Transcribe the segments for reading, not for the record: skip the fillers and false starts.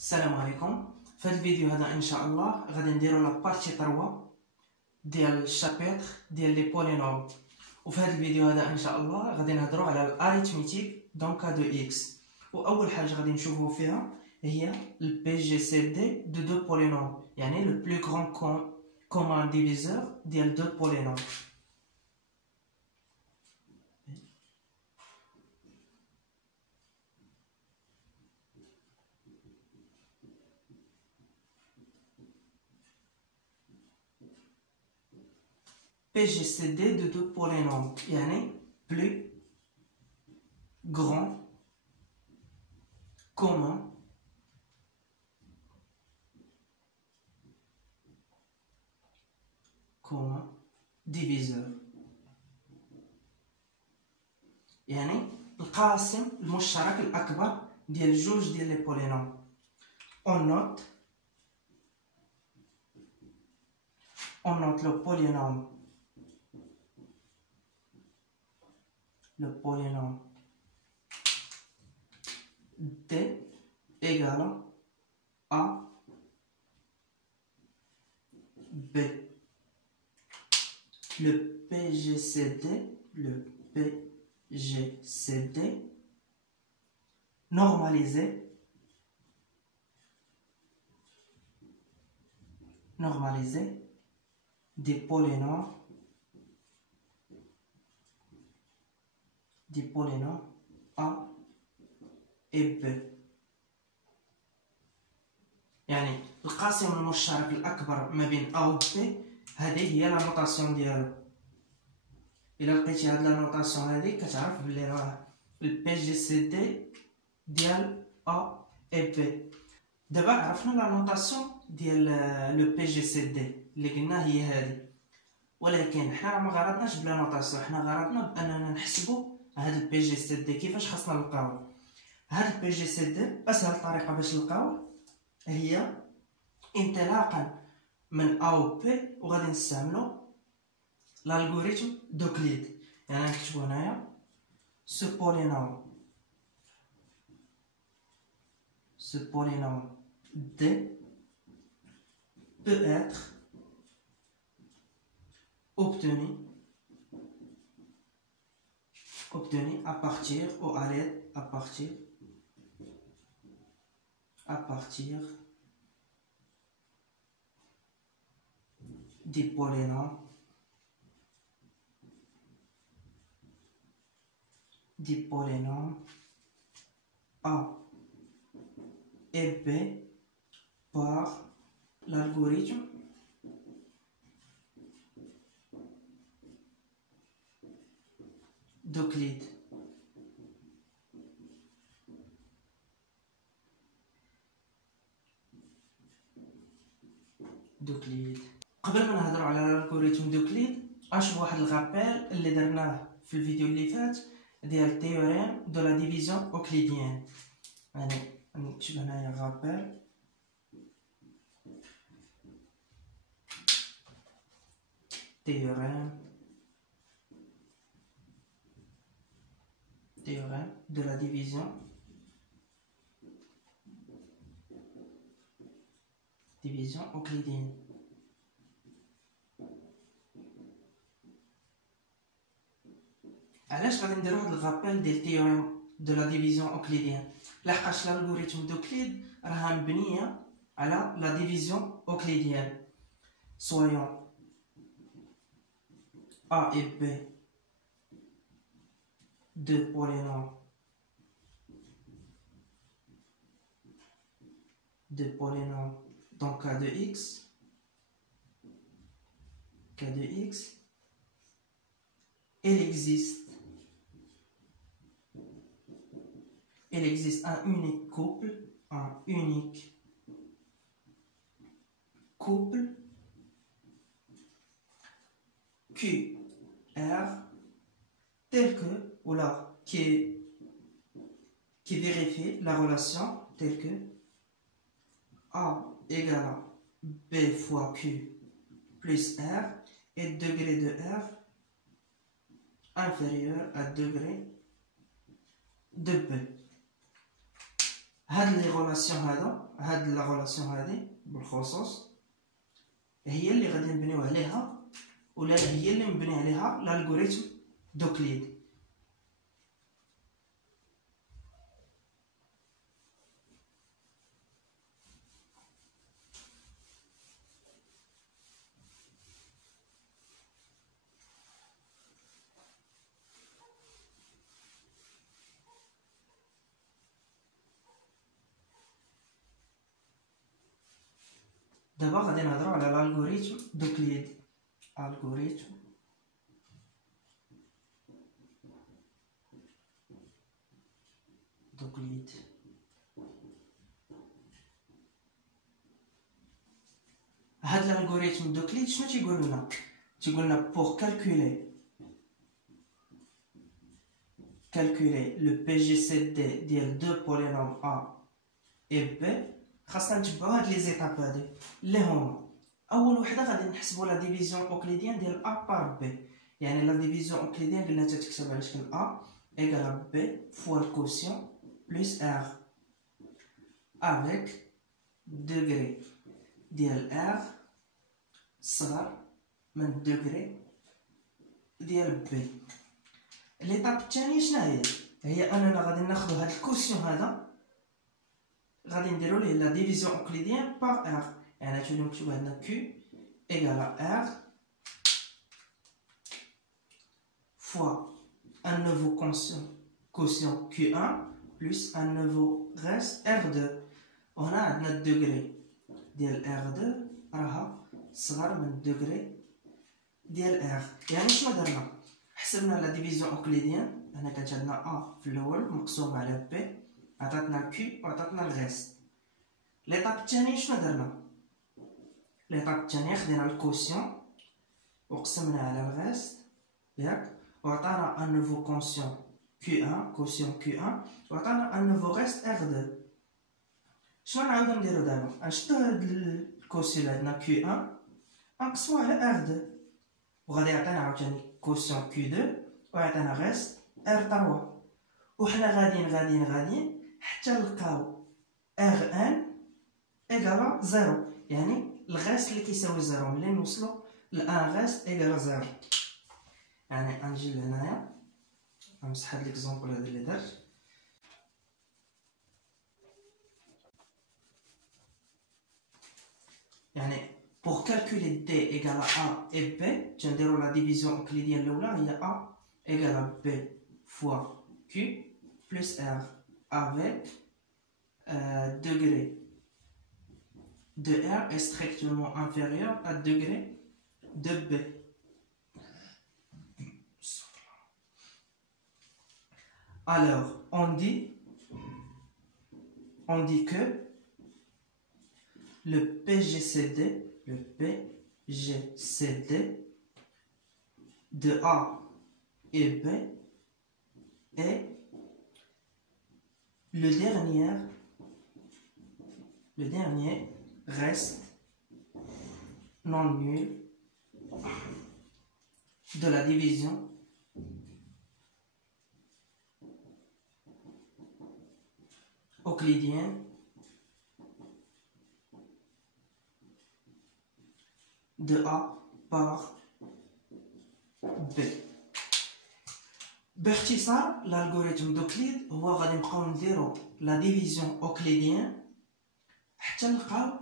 السلام عليكم. في هذا الفيديو هذا ان شاء الله غادي نديرو لا بارتي 3 ديال الشابيتر ديال لي بولينوم. وفي هذا الفيديو هذا ان شاء الله غادي نهضروا على الاريثميتيك دون كا دو اكس. واول حاجه غادي نشوفوا فيها هي البي جي سي دي دو دو بولينوم، يعني لو بلو غران كومان ديفيزور ديال دو بولينوم. PGCD de deux polynômes, يعني plus grand commun diviseur، يعني القاسم المشترك الأكبر ديال جوج ديال لي بولينوم. on note le polynôme D égale à B. Le PGCD normalisé des polynômes A et B، يعني القاسم المشترك الأكبر ما بين A و B. هذه هي لا نوطاسيون ديالو. إلا لقيتي هاد لا نوطاسيون هادي كتعرف بلي راه البي جي سي دي ديال A et B. دابا عرفنا لا نوطاسيون ديال لو بي جي سي دي اللي قلنا هي هادي، ولكن حنا ما غرضناش بلا نوطاسيون، حنا غرضنا باننا نحسبوا هاد البي جي سي دي. كيفاش خاصنا نلقاوه؟ هاد البي جي سي دي اسهل طريقه باش نلقاوه هي انطلاقا من A و B، وغادي نستعملو l'algorithme d'Euclide. يعني نكتبو هنايا ce polynôme D peut être obtenu à partir des polynômes A et B par l'algorithme d'Euclide. قبل ما نهضروا على الالغوريثم دوكليد غنشوفوا واحد الغابيل اللي درناه في الفيديو اللي فات ديال تيوريم دو لا ديفيزيون اوكليديان. يعني نكتب هنايا غابيل théorème de la division euclidienne. علاش غادي نديرو هاد الغابيل ديال تيوريم دو لا ديفيزيون اوكليديان؟ لحقاش الالغوريثم دوكليد راها مبنيه على لا ديفيزيون اوكليديان. soyons A et B deux polynômes dans K de x, il existe un unique couple QR tel que, ou là qui vérifie la relation telle que A égale à B fois Q plus R et degré de R inférieur à degré de B. هاد لي غولاسيون هاد لا غولاسيون هادي بالخصوص هي اللي غادي نبنيو عليها، ولا هي اللي مبني عليها الالغوريثم دوكليد. دابا غادي نهضروا على الالغوريثم دوكليد. الغوريثم دوكليد هاد الالغوريثم دوكليد شنو تيقول لنا؟ تيقول لنا بور calculer le PGCD ديال دو بولينوم A et B خاصنا نتبعو هاد لي زيتاب هادي اللي هما اول وحده غادي نحسبوا لا ديفيزيون اوكليديان ديال A بار B. يعني لا ديفيزيون اوكليديان قلنا تتكتب على شكل A ايكال B فوا الكوسيون بلس R avec degré ديال R صغر من degré ديال B. ليطاب الثانيه شنو هي اننا غادي ناخذ هاد الكوسيون هذا غادي نديرو ليه لا ديفيزيون اوكليديان بار ار. يعني تولي مكتوب عندنا كيو ايكال ار فوا ان نوفو كوسيون كيو 1 بلس ان نوفو ريست ار 2. وهنا عندنا الدوغري ديال ار 2 راها صغر من الدوغري ديال ار. يعني شنو درنا؟ حسبنا لا ديفيزيون اوكليديان. هنا كانت عندنا ا في الاول مقسوم على بي عطاتنا كيو وعطاتنا الغيست. ليطاب الثانيه شنو درنا؟ ليطاب الثانيه خدينا الكوسيون وقسمنا على الغيست ياك وعطانا ان نوفو كوسيون كيو 1 كوسيون كيو 1 وعطانا ان نوفو غيست ار 2. شنو نعاودو نديرو دابا؟ نشدو هاد الكوسيون اللي عندنا كيو 1 نقسمو على ار 2 وغادي يعطينا عاوتاني كوسيون كيو 2 ويعطينا غيست ار 3. وحنا غاديين حتى نلقاو ار ان ايكالا 0. يعني الغيست اللي كيساوي 0 ملي نوصلو ل ان غيست ايكالا 0. يعني غنجي لهنايا نمسح هاد ليكزومبل هذا اللي درت. يعني pour calculer D égale à A et B تنديرو لا ديفيزيون اوكليديان الاولى هي A égale B fois Q plus R avec degré de R est strictement inférieur à degré de B. Alors on dit que le PGCD de A et B est le dernier reste non nul de la division euclidienne de A par B. باختصار الالغوريثم دوكليد هو غادي نبقاو نديرو لا ديفيزيون اوكليديان حتى نلقاو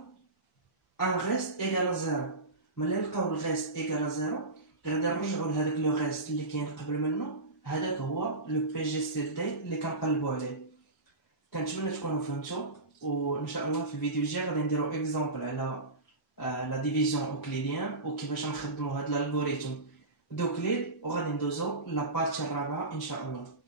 ان غيست ايكالا 0. ملي نلقاو الغيست ايكالا 0 غادي نرجعو لهداك لو غيست اللي كاين قبل منه. هذاك هو لو بي جي سي دي اللي كنقلبوا عليه. كنتمنى تكونوا فهمتوا، وان شاء الله في الفيديو الجاي غادي نديرو اكزامبل على لا ديفيزيون اوكليديان وكيفاش نخدموا هاد الالغوريثم دوكليد، وغادي ندوزو لا بارتي الرابعه ان شاء الله.